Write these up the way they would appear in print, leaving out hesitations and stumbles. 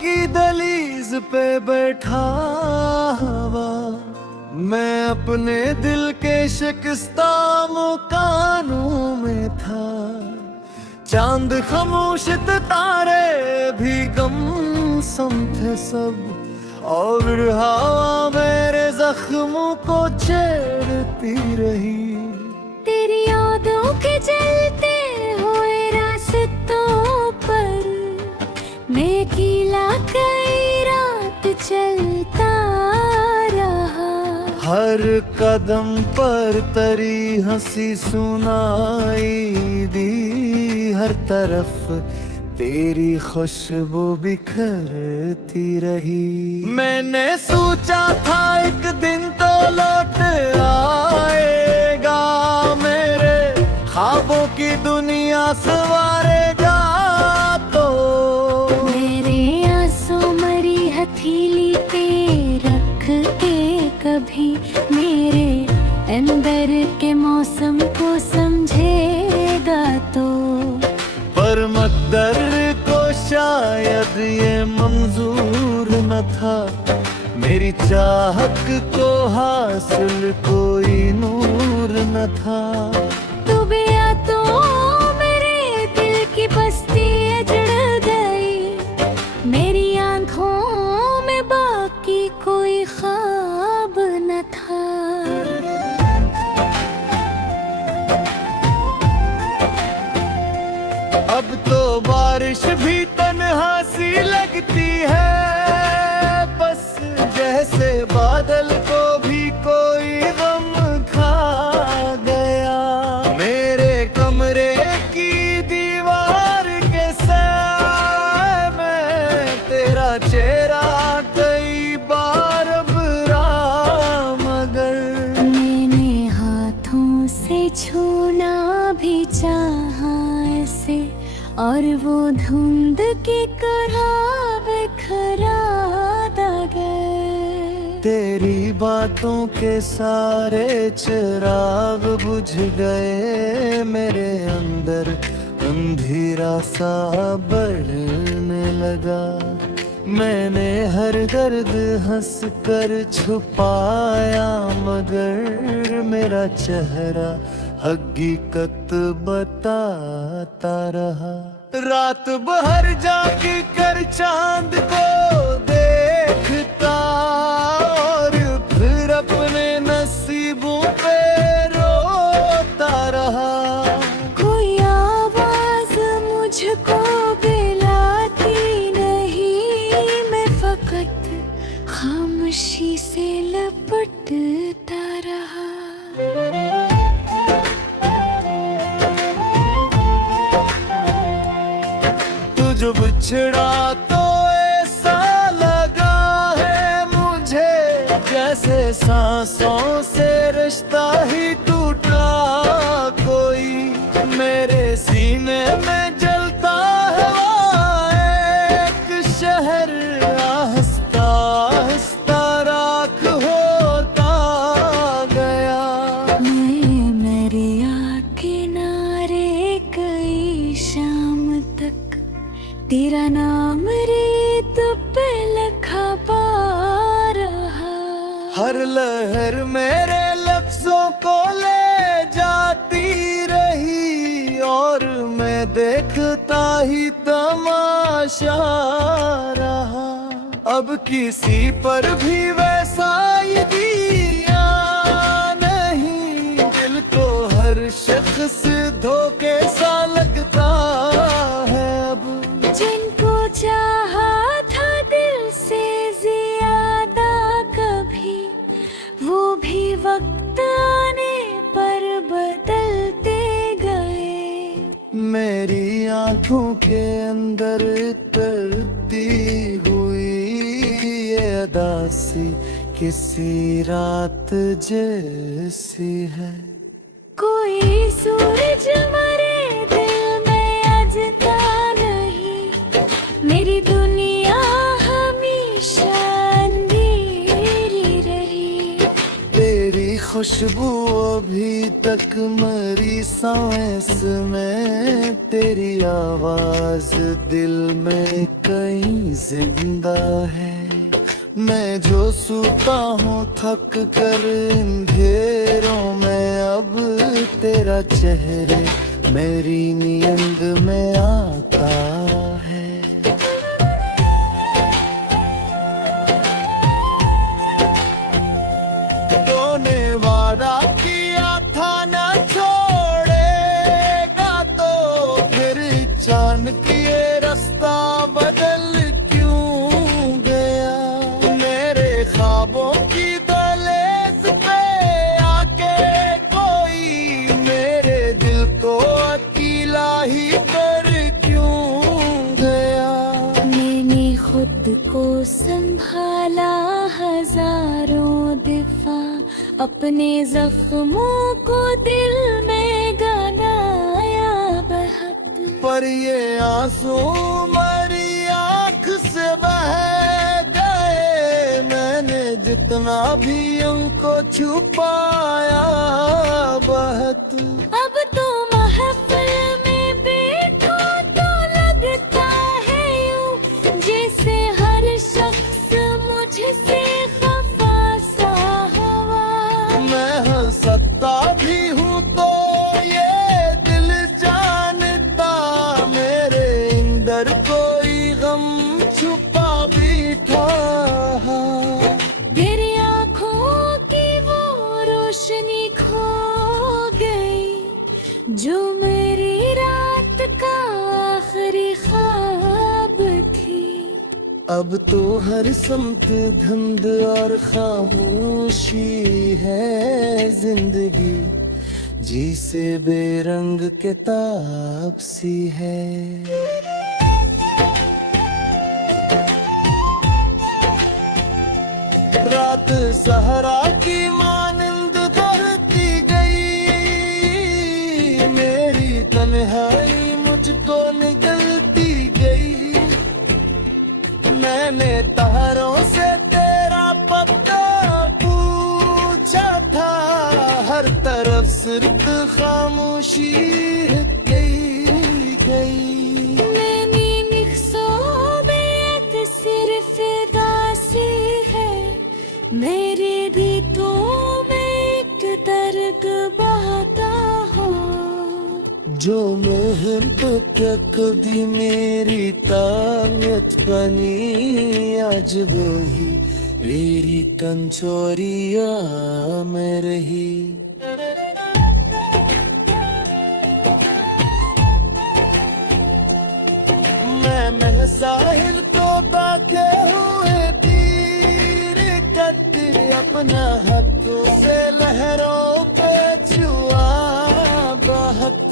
की दहलीज पे बैठा हवा, मैं अपने दिल के शिकस्ता मुकानों में था। चांद खामोश तारे भी गुमसुम थे सब, और हवा मेरे जख्मों को छेड़ती रही। तेरी यादों के चलते हुए रास्तों पर मैं अकेला कई रात चलता रहा। हर कदम पर तेरी हंसी सुनाई दी, हर तरफ तेरी खुशबू बिखरती रही। मैंने सोचा था एक दिन तो लौट आएगा, मेरे ख्वाबों की दुनिया संवारेगा। तो मेरे आंसू मरी हथेली पे रख के कभी मेरे अंदर के मौसम को समझेगा तो। पर मकदर को शायद ये मंजूर न था, मेरी चाहत को हासिल कोई नूर न था। तू भी आ तो मेरे दिल की बस्ती उजड़ गई, मेरी आंखों में बाकी कोई ख्वाब न था। अब तो बारिश भी तन्हा सी लगती है, बस जैसे बादल को भी कोई गम खा गया। मेरे कमरे की दीवार के साए में तेरा चेहरा कई बार बरा, मगर मैंने हाथों से छूना भी चाहा ऐसे, और वो धुंध की तरह बिखरा गए। तेरी बातों के सारे चिराग बुझ गए, मेरे अंदर अंधेरा सा बढ़ने लगा। मैंने हर दर्द हंस कर छुपाया, मगर मेरा चेहरा हकीकत बताता रहा। रात भर जाग कर चांद को देखता, और फिर अपने नसीबों पे रोता रहा। कोई आवाज मुझको बुलाती नहीं, मैं फकत खामोशी से लपटता रहा। जो बिछड़ा तो ऐसा लगा है मुझे, जैसे सांसों से रिश्ता ही टूटा कोई। मेरे सीने में जलता है एक शहर, आहिस्ता आहिस्ता राख होता गया। मैं मरिया किनारे कई शाम तक तेरा नाम रेत पे लिखा पा रहा। हर लहर मेरे लफ्जों को ले जाती रही, और मैं देखता ही तमाशा रहा। अब किसी पर भी वैसा ही दिया नहीं, दिल को हर शख्स धोखे सा लगता है अब। जिनको चाहा था दिल से ज्यादा कभी, वो भी वक्त आने पर बदलते गए। मेरी आंखों के अंदर तरती हुई ये अदासी किसी रात जैसी है। कोई सूरज मरे दिल में अजता नहीं, मेरी दुनिया हमेशा अंधेरी रही। तेरी खुशबू अभी तक मरी सांस में, तेरी आवाज दिल में कहीं जिंदा है। मैं जो सूता हूँ थक कर अंधेरों में, अब तेरा चेहरे मेरी नींद में आता है। तूने वादा किया था न छोड़ेगा, तो फिर अचानक ये रास्ता बदल क्यों गया। मेरे ख्वाबों की दहलीज पे आके कोई मेरे दिल को अकेला ही कर क्यों गया। मैंने खुद को संभाला हजारों दफा, अपने जख्मों को दिल में गलाया बहुत। पर ये आंसू मेरी आँख से बह गए, मैंने जितना भी उनको छुपाया बहुत। अब तो महफिल में बैठो तो लगता है यूं, जैसे हर शख्स मुझसे खफा सा हुआ। मैं हंसता भी हूँ तो ये दिल जानता, मेरे अंदर कोई गम छुपा भी था। तेरी आँखों की वो रोशनी खो गई, जो मेरी रात का आखिरी ख्वाब थी। अब तो हर समत धुंध और खामोशी है जिंदगी, जिसे बेरंग किताब सी है। रात सहरा की मानंद बढ़ती गई, मेरी तन्हाई मुझको निगलती गई। मैंने तारों से तेरा पता पूछा था, हर तरफ सिर्फ खामोशी गई गई। मैंने निख्सोबेत सिर्फ दासी है, मेरे गीतों में एक दर्द बहता हो। जो मोहब्बत कभी मेरी ताकत बनी, आज वही मेरी कंचोरिया में रही। मैं साहिल को बाके हुए तीर कतर, अपना हाथों से लहरों पे छुआ बहुत।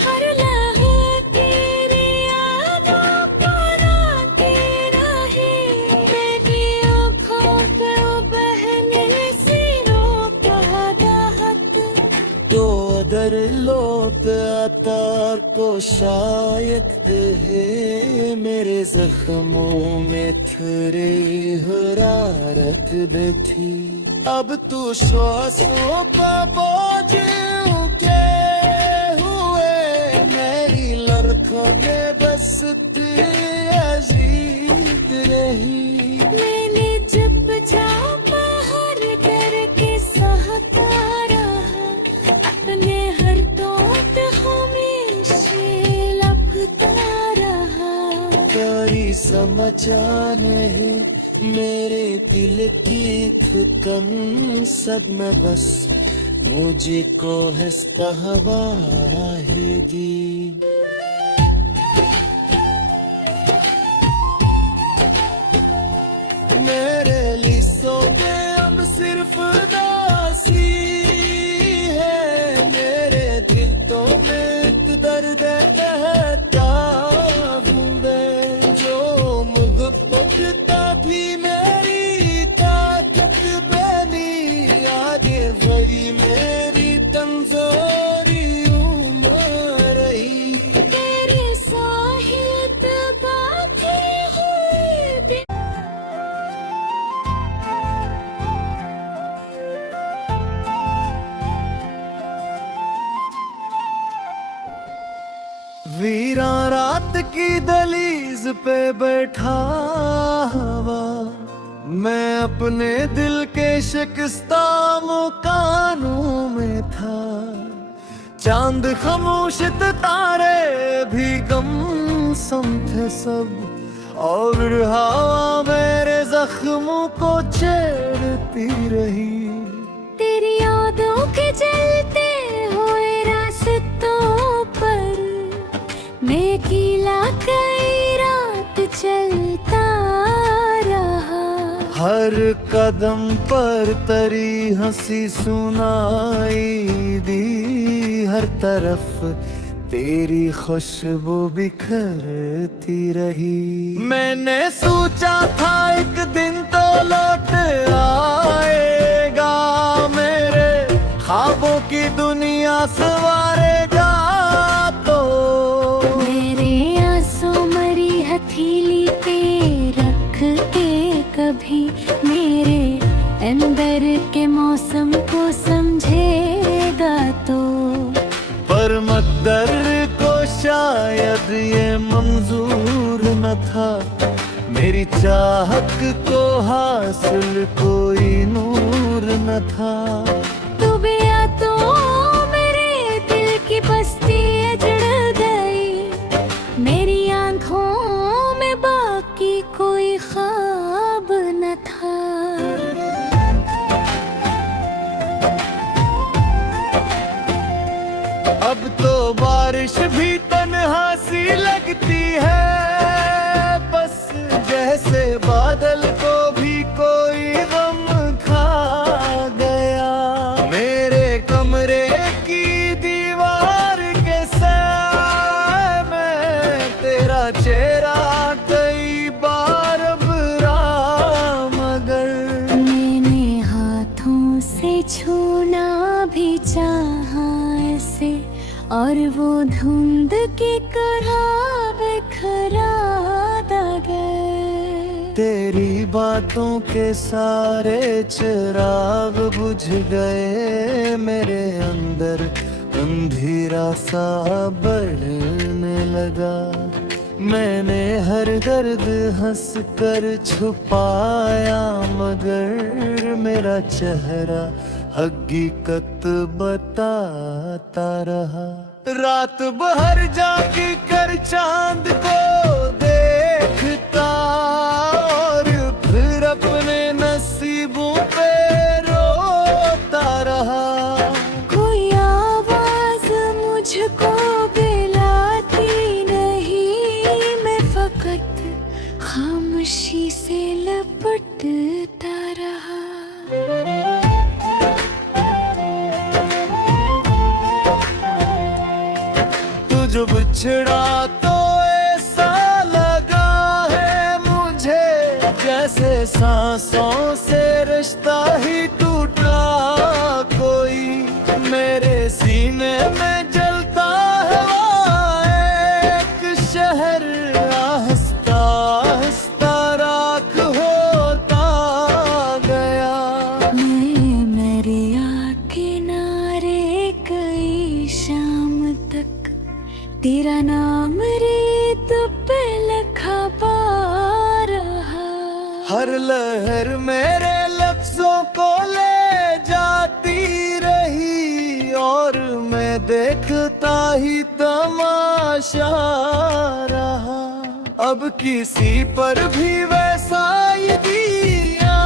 हर लम्हे तेरी यादों पर आके रहे, मेरी आँखों पे बहने से रोका दाहत। तो अदर लोट अतार को शायद है, मेरे जख्मों में थरे हरारत थी। अब तू श्वासों का बोझ के हुए, मेरी लड़कों में बस अजीत रही। मैंने जब जाप हर करके सहता रहा, अपने हर तोत हमेशा लपता रहा। कोई समझान है मेरे दिल की थकन, सब में बस मुझे को हंसता हवा है। मेरे लिसों पे अब सिर्फ दासी है, मेरे दिल तो में एक दर्द कहता हूँ मैं। जो मोहब्बत भी मेरी ताकत बनी, आगे वही मेरी कमजोरी उम्र रही। तेरे साहिब बाकी हुए वीरा रात की दहलीज मेज पे बैठा हवा, मैं अपने दिल के शिकस्ता मुकानों में था। चांद खामोश तारे भी गुमसुम थे सब, और हवा मेरे जख्मों को छेड़ती रही। तेरी यादों के चलते हुए रास्तों पर मैं अकेला कई रात चलता रहा। हर कदम पर तेरी हंसी सुनाई दी, हर तरफ तेरी खुशबू बिखरती रही। मैंने सोचा था एक दिन तो लौट आएगा, मेरे ख्वाबों की दुनिया संवारेगा। तो मेरे आंसू मरी हथेली पे रख के कभी मेरे अंदर के मौसम को समझेगा तो। पर मकदर को शायद ये मंजूर न था, मेरी चाहत को हासिल कोई नूर न था। तू भी आ तो मेरे दिल की बस्ती उजड़ गई, मेरी आंखों में बाकी कोई ख्वाब न था। अब तो बारिश भी तन्हा सी लगती है, बस जैसे बादल को भी कोई गम खा गया। मेरे कमरे की दीवार के साए में तेरा चेहरा कई बार अब रहा, मगर मैंने हाथों से छूना भी चाहा ऐसे, और वो धुंध की तरह बिखरा गए। तेरी बातों के सारे चिराग बुझ गए, मेरे अंदर अंधेरा सा बढ़ने लगा। मैंने हर दर्द हंस कर छुपाया, मगर मेरा चेहरा हकीकत बताता रहा। रात भर जाग कर चांद को देखता, और फिर अपने नसीबों पे रोता रहा। कोई आवाज मुझको बुलाती नहीं, मैं फकत खामोशी से लपटता रहा। जो बिछड़ा तो ऐसा लगा है मुझे, जैसे सांसों से रिश्ता ही टूटा कोई। मेरे सीने में जलता है एक शहर, आहिस्ता आहिस्ता राख होता गया। मैं मरिया किनारे कई शाम तक तेरा नाम रेत पे लिखा पा रहा। हर लहर मेरे लफ्जों को ले जाती रही, और मैं देखता ही तमाशा रहा। अब किसी पर भी वैसा ही दिया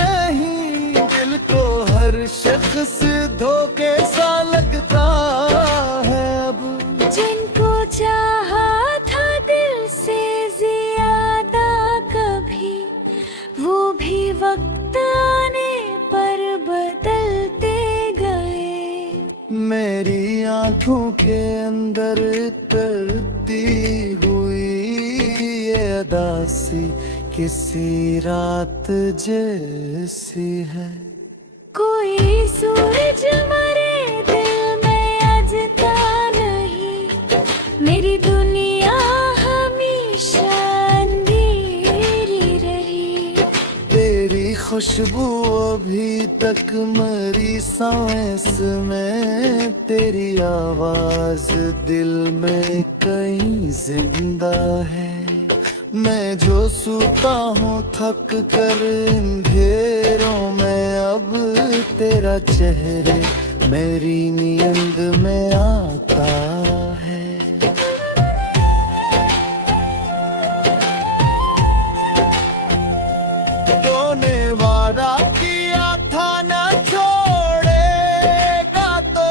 नहीं, दिल को हर शख्स धोखे सा लगता है। अब जिनको चाहा था दिल से ज्यादा कभी, वो भी वक्त आने पर बदलते गए। मेरी आंखों के अंदर तरती हुई ये अदासी किसी रात जैसी है। कोई सूरज मरे दिल में अजता नहीं, मेरी दुनिया हमेशा अंधेरी रही। तेरी खुशबू अभी तक मरी सांस में, तेरी आवाज दिल में कहीं जिंदा है। मैं जो सूता हूँ थक कर अंधेरों में, अब तेरा चेहरे मेरी नींद में आता है। तूने वादा किया था न छोड़ेगा, तो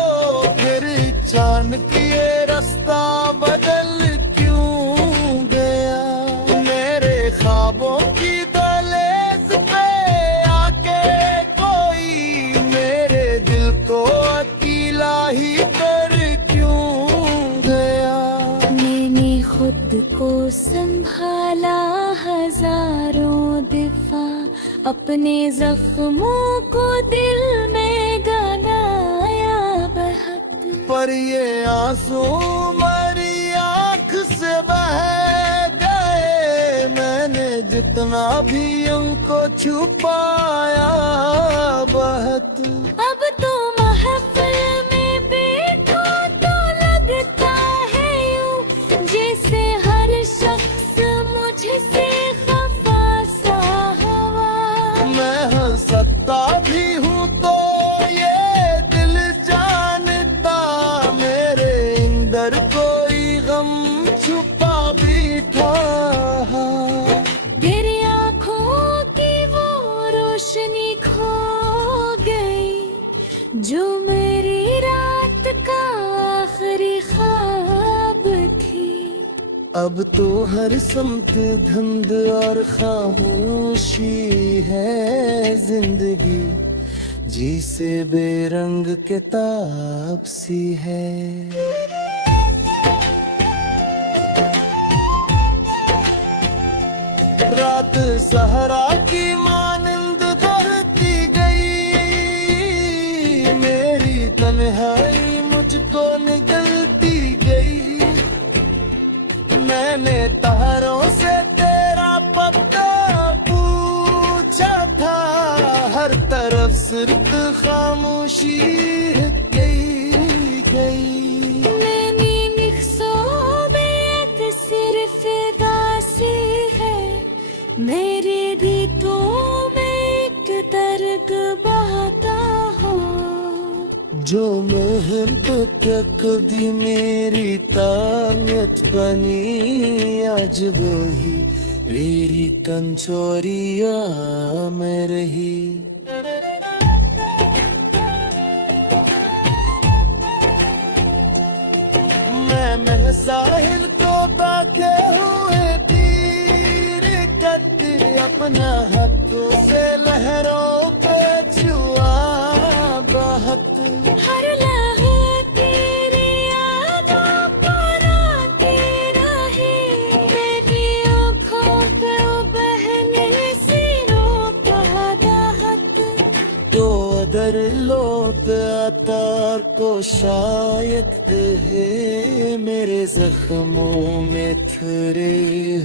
फिर अचानक ये रास्ता बदल क्यों गया? मेरे ख्वाबों की दहलीज पे आके कोई मेरे दिल को अकेला ही कर क्यों गया? मैंने खुद को संभाला हजारों दफा, अपने जख्मों को दिल में गलाया बहुत। पर ये आंसू मेरी आँख से बह गए, मैंने जितना भी उनको छुपाया बहुत। अब तो महफिल में बैठो तो लगता है यूं, जैसे हर शख्स मुझसे खफा सा हुआ। मैं हंस सकता भी हूँ तो ये दिल जानता, मेरे अंदर कोई गम छुपा भी था। तेरी आँखों की वो रोशनी खो गई, जो मेरी रात का आखिरी ख्वाब थी। अब तो हर समत धुंध और खामोशी है जिंदगी, जिसे बेरंग किताब सी है। रात सहरा की मानंद बहती गई, मेरी तन्हाई मुझको निगलती गई। मैंने तारों से तेरा पता पूछा था, हर तरफ सिर्फ खामोशी गई गई। मैंने निख्सोबेत सिर्फ दासी है, मेरे गीतों में एक दर्द बहता हो। जो मोहब्बत कभी मेरी ताकत बनी, आज वही मेरी कंचोरिया में रही। मैं साहिल को बाके हुए तीर कतर, अपना हाथों से लहरों पे छुआ बहुत। हर लम्हे तेरी यादों पर आती रही, मेरी आँखों पे बहने सिरों का दाहत। तो अदर लौट आता को शायद है, मेरे जख्मों में थरे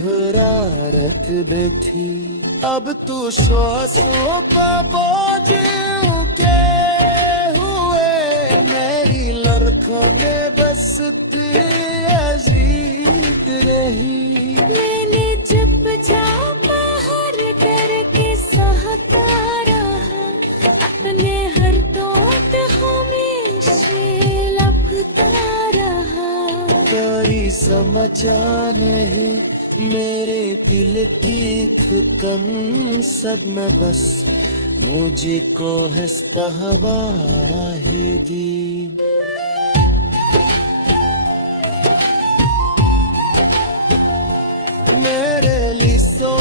हरारत बैठी। अब तू श्वासों का बोझ उठे हुए, मेरी लड़कों में बस अजीत रही। मैंने जब जाप हर डर के सहता रहा, अपने हर दौत हमेशा लपता रहा। कोई समझा नहीं मेरे दिल की धड़कन, सदमा बस मुझे को हंसता हवा है दी। मेरे लिए सो